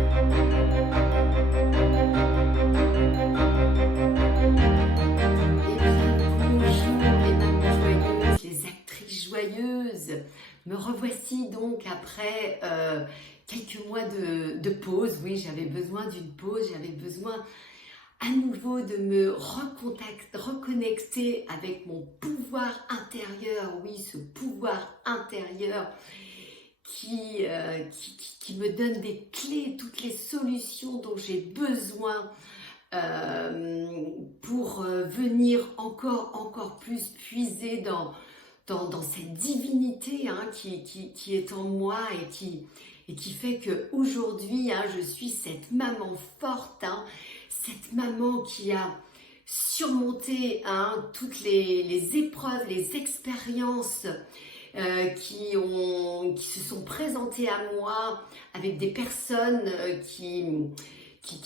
Eh bien, bonjour les mamans joyeuses, les actrices joyeuses. Me revoici donc après quelques mois de pause. Oui, j'avais besoin d'une pause, j'avais besoin à nouveau de me reconnecter avec mon pouvoir intérieur. Oui, ce pouvoir intérieur qui me donne des clés, toutes les solutions dont j'ai besoin pour venir encore plus puiser dans cette divinité qui est en moi et qui fait qu'aujourd'hui je suis cette maman forte, cette maman qui a surmonté toutes les épreuves, les expériences qui se sont présentées à moi avec des personnes qui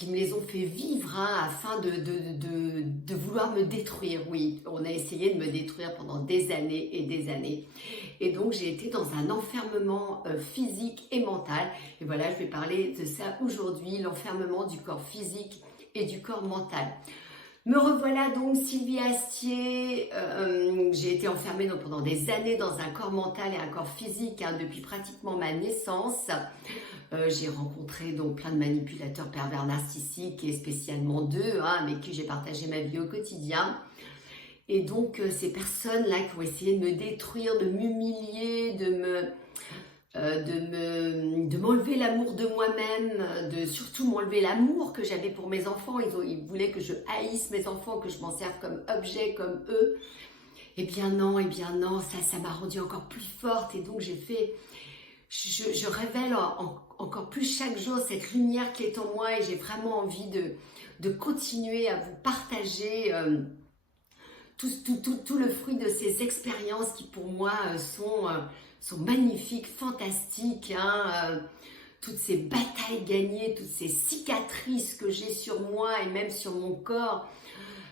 me les ont fait vivre afin de vouloir me détruire. Oui, on a essayé de me détruire pendant des années et des années. Et donc, j'ai été dans un enfermement physique et mental. Et voilà, je vais parler de ça aujourd'hui, l'enfermement du corps physique et du corps mental. Me revoilà donc Sylvie Astier. J'ai été enfermée donc pendant des années dans un corps mental et un corps physique depuis pratiquement ma naissance. J'ai rencontré donc plein de manipulateurs pervers narcissiques et spécialement deux avec qui j'ai partagé ma vie au quotidien. Et donc ces personnes-là qui ont essayé de me détruire, de m'humilier, de m'enlever l'amour de moi-même, de surtout m'enlever l'amour que j'avais pour mes enfants. Ils voulaient que je haïsse mes enfants, que je m'en serve comme objet, comme eux. Eh bien non, ça m'a rendue encore plus forte. Et donc je révèle encore plus chaque jour cette lumière qui est en moi et j'ai vraiment envie de continuer à vous partager tout le fruit de ces expériences qui pour moi sont magnifiques, fantastiques, toutes ces batailles gagnées, toutes ces cicatrices que j'ai sur moi et même sur mon corps,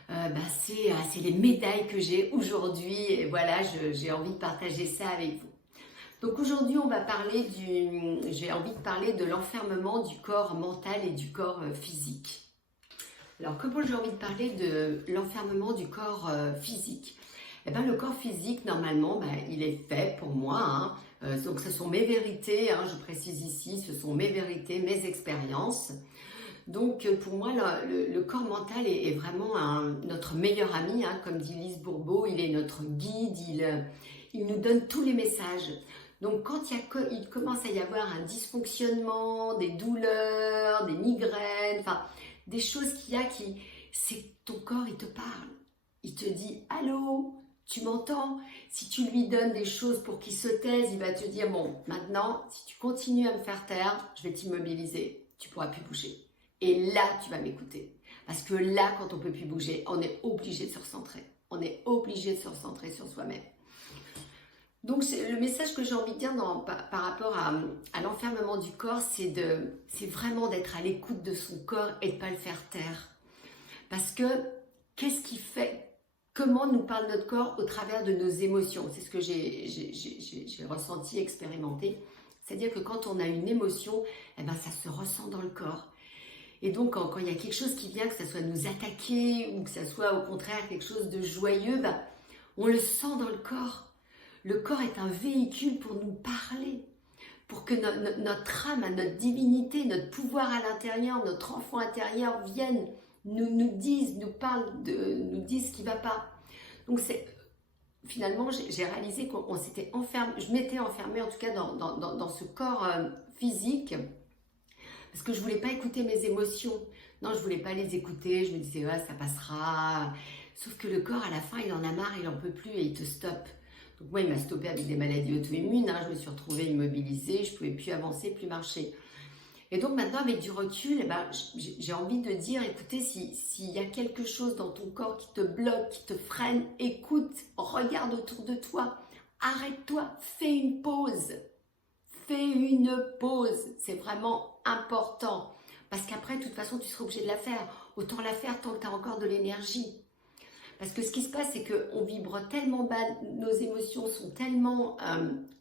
c'est les médailles que j'ai aujourd'hui et voilà, j'ai envie de partager ça avec vous. Donc aujourd'hui, j'ai envie de parler de l'enfermement du corps mental et du corps physique. Alors comment j'ai envie de parler de l'enfermement du corps physique? Eh bien le corps physique, normalement, il est fait pour moi. Donc ce sont mes vérités, je précise ici, ce sont mes vérités, mes expériences. Donc pour moi, le corps mental est vraiment notre meilleur ami, comme dit Lise Bourbeau, il est notre guide, il nous donne tous les messages. Donc quand il commence à y avoir un dysfonctionnement, des douleurs, des migraines, enfin des choses c'est ton corps, il te parle. Il te dit « Allô, tu m'entends ?» Si tu lui donnes des choses pour qu'il se taise, il va te dire « Bon, maintenant, si tu continues à me faire taire, je vais t'immobiliser. Tu ne pourras plus bouger. Et là, tu vas m'écouter. » Parce que là, quand on ne peut plus bouger, on est obligé de se recentrer. On est obligé de se recentrer sur soi-même. Donc le message que j'ai envie de dire par rapport à l'enfermement du corps, c'est vraiment d'être à l'écoute de son corps et de ne pas le faire taire. Parce que qu'est-ce qui fait, comment nous parle notre corps au travers de nos émotions? C'est ce que j'ai ressenti, expérimenté. C'est-à-dire que quand on a une émotion, ça se ressent dans le corps. Et donc quand il y a quelque chose qui vient, que ça soit nous attaquer ou que ça soit au contraire quelque chose de joyeux, on le sent dans le corps. Le corps est un véhicule pour nous parler, pour que notre âme, notre divinité, notre pouvoir à l'intérieur, notre enfant intérieur viennent, nous disent, nous disent ce qui ne va pas. Donc finalement, j'ai réalisé qu'on s'était enfermé, je m'étais enfermée en tout cas dans ce corps physique, parce que je ne voulais pas écouter mes émotions. Non, je ne voulais pas les écouter, je me disais, ouais, ça passera. Sauf que le corps, à la fin, il en a marre, il n'en peut plus et il te stoppe. Donc moi, il m'a stoppé avec des maladies auto-immunes, je me suis retrouvée immobilisée, je ne pouvais plus avancer, plus marcher. Et donc maintenant, avec du recul, j'ai envie de dire, écoutez, s'il y a quelque chose dans ton corps qui te bloque, qui te freine, écoute, regarde autour de toi, arrête-toi, fais une pause. Fais une pause, c'est vraiment important. Parce qu'après, de toute façon, tu seras obligé de la faire. Autant la faire tant que tu as encore de l'énergie. Parce que ce qui se passe, c'est qu'on vibre tellement bas, nos émotions sont tellement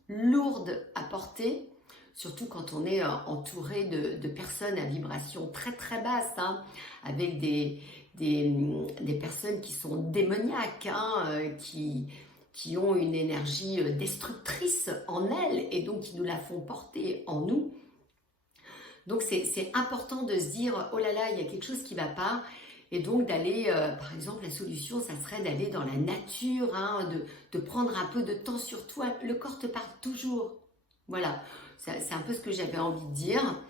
lourdes à porter surtout quand on est entouré de personnes à vibration très très basse, hein, avec des personnes qui sont démoniaques, hein, qui ont une énergie destructrice en elles et donc qui nous la font porter en nous. Donc c'est important de se dire, oh là là, il y a quelque chose qui ne va pas. Et donc d'aller, par exemple, la solution, ça serait d'aller dans la nature, hein, de prendre un peu de temps sur toi. Le corps te parle toujours. Voilà, c'est un peu ce que j'avais envie de dire.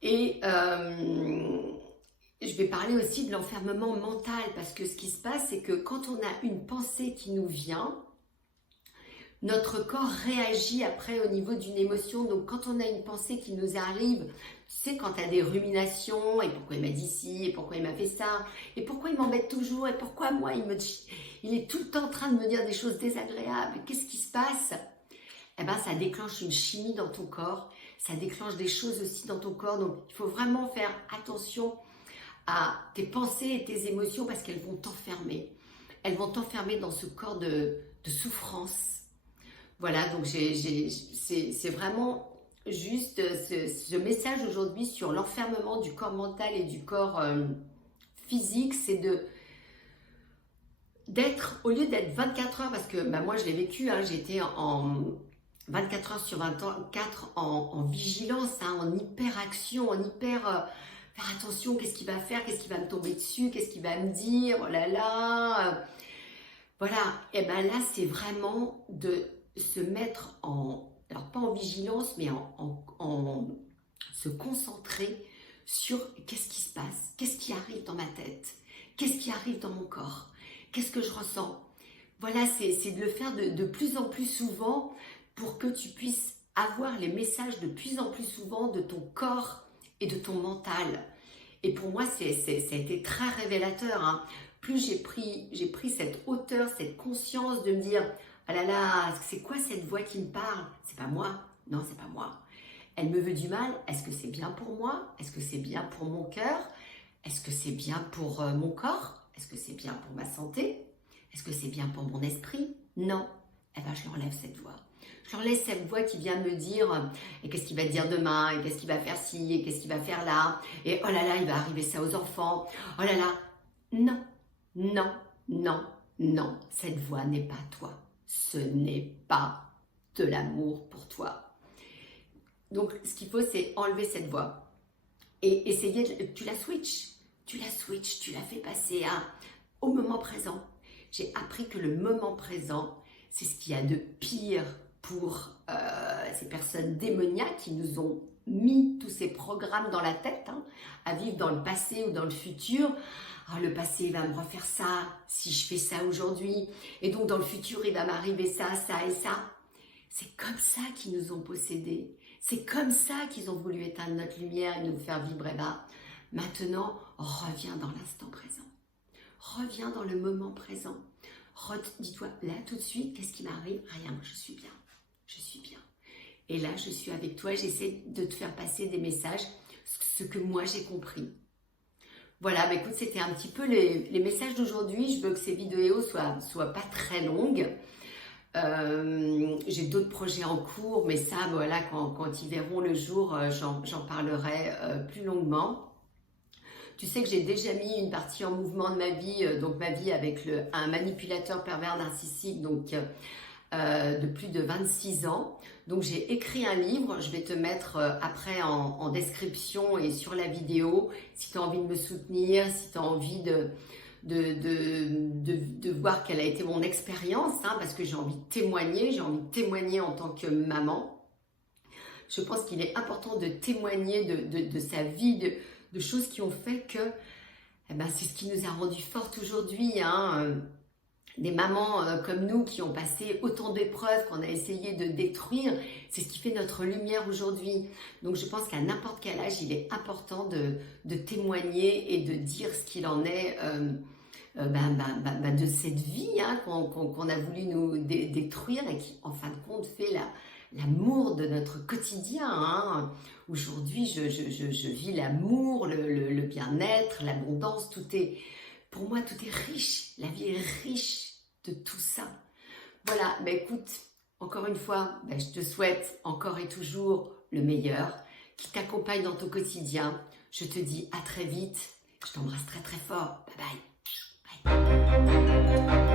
Et je vais parler aussi de l'enfermement mental, parce que ce qui se passe, c'est que quand on a une pensée qui nous vient, notre corps réagit après au niveau d'une émotion. Donc quand on a une pensée qui nous arrive, tu sais, quand tu as des ruminations, et pourquoi il m'a dit ci, et pourquoi il m'a fait ça, et pourquoi il m'embête toujours, et pourquoi moi il est tout le temps en train de me dire des choses désagréables, qu'est-ce qui se passe? Eh bien ça déclenche une chimie dans ton corps, ça déclenche des choses aussi dans ton corps. Donc il faut vraiment faire attention à tes pensées et tes émotions, parce qu'elles vont t'enfermer. Elles vont t'enfermer dans ce corps de souffrance. Voilà, donc c'est vraiment juste ce message aujourd'hui sur l'enfermement du corps mental et du corps physique, c'est d'être, au lieu d'être 24 heures, parce que bah, moi je l'ai vécu, hein, j'étais en 24 heures sur 24 en vigilance, hein, en hyper-action, en hyper... faire attention, qu'est-ce qu'il va faire, qu'est-ce qui va me tomber dessus, qu'est-ce qu'il va me dire, oh là là... Voilà, et bien là c'est vraiment de se mettre en, alors pas en vigilance, mais en se concentrer sur qu'est-ce qui se passe, qu'est-ce qui arrive dans ma tête, qu'est-ce qui arrive dans mon corps, qu'est-ce que je ressens. Voilà, c'est de le faire de plus en plus souvent pour que tu puisses avoir les messages de plus en plus souvent de ton corps et de ton mental. Et pour moi, ça a été très révélateur, hein. Plus j'ai pris cette hauteur, cette conscience de me dire, ah là là, c'est quoi cette voix qui me parle? C'est pas moi, non, c'est pas moi. Elle me veut du mal, est-ce que c'est bien pour moi? Est-ce que c'est bien pour mon cœur? Est-ce que c'est bien pour mon corps? Est-ce que c'est bien pour ma santé? Est-ce que c'est bien pour mon esprit? Non. Eh bien, je l'enlève cette voix. Je l'enlève cette voix qui vient me dire, et qu'est-ce qu'il va dire demain? Et qu'est-ce qu'il va faire ci? Et qu'est-ce qu'il va faire là? Et oh là là, il va arriver ça aux enfants. Oh là là. Non, non, non, non. Cette voix n'est pas toi. Ce n'est pas de l'amour pour toi. Donc, ce qu'il faut, c'est enlever cette voix. Et essayer, tu la switches, tu la fais passer au moment présent. J'ai appris que le moment présent, c'est ce qu'il y a de pire pour ces personnes démoniaques qui nous ont mis tous ces programmes dans la tête, hein, à vivre dans le passé ou dans le futur. Oh, le passé va me refaire ça si je fais ça aujourd'hui. Et donc, dans le futur, il va m'arriver ça, ça et ça. C'est comme ça qu'ils nous ont possédés. C'est comme ça qu'ils ont voulu éteindre notre lumière et nous faire vibrer bas. Maintenant, reviens dans l'instant présent. Reviens dans le moment présent. Dis-toi, là, tout de suite, qu'est-ce qui m'arrive? Rien, je suis bien. Je suis bien. Et là, je suis avec toi. J'essaie de te faire passer des messages, ce que moi, j'ai compris. Voilà, bah écoute, c'était un petit peu les messages d'aujourd'hui. Je veux que ces vidéos soient pas très longues. J'ai d'autres projets en cours, mais ça, voilà, quand ils verront le jour, j'en parlerai plus longuement. Tu sais que j'ai déjà mis une partie en mouvement de ma vie, donc ma vie avec un manipulateur pervers narcissique, donc de plus de 26 ans. Donc j'ai écrit un livre, je vais te mettre après en description et sur la vidéo, si tu as envie de me soutenir, si tu as envie de voir quelle a été mon expérience, hein, parce que j'ai envie de témoigner en tant que maman. Je pense qu'il est important de témoigner de sa vie, de choses qui ont fait que eh ben, c'est ce qui nous a rendu fortes aujourd'hui, hein, des mamans comme nous qui ont passé autant d'épreuves qu'on a essayé de détruire, c'est ce qui fait notre lumière aujourd'hui. Donc je pense qu'à n'importe quel âge, il est important de témoigner et de dire ce qu'il en est de cette vie, hein, qu'on a voulu nous détruire et qui en fin de compte fait l'amour de notre quotidien, hein. Aujourd'hui, je vis l'amour, le bien-être, l'abondance, pour moi, tout est riche. La vie est riche de tout ça. Voilà, bah écoute, Encore une fois, je te souhaite encore et toujours le meilleur, qui t'accompagne dans ton quotidien. Je te dis à très vite. Je t'embrasse très très fort. Bye bye. Bye.